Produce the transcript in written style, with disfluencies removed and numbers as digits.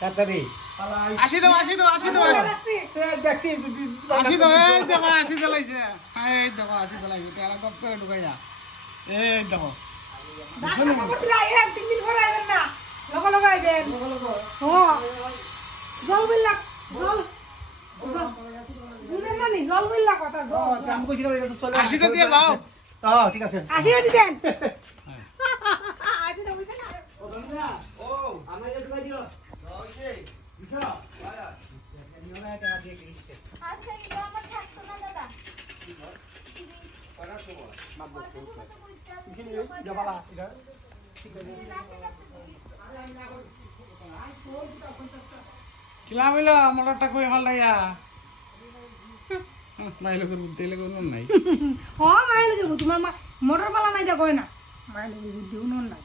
তাড়াতাড়ি আসি দাও এই দেখো আসি দিলাইছে এই দেখো আসি দিলাইছে তেরা গপ করে ঢুকাইয়া এই দেখো আশিটা দিয়ে দাও ঠিক আছে কিলা বইল মোটরটা কই হলাইয়া মাইলে করব তেলে কোন নাই হ মাইলে দেব তোমার মোটর পালা নাই দেখো না মাইলে বুদ্ধি উনন নাই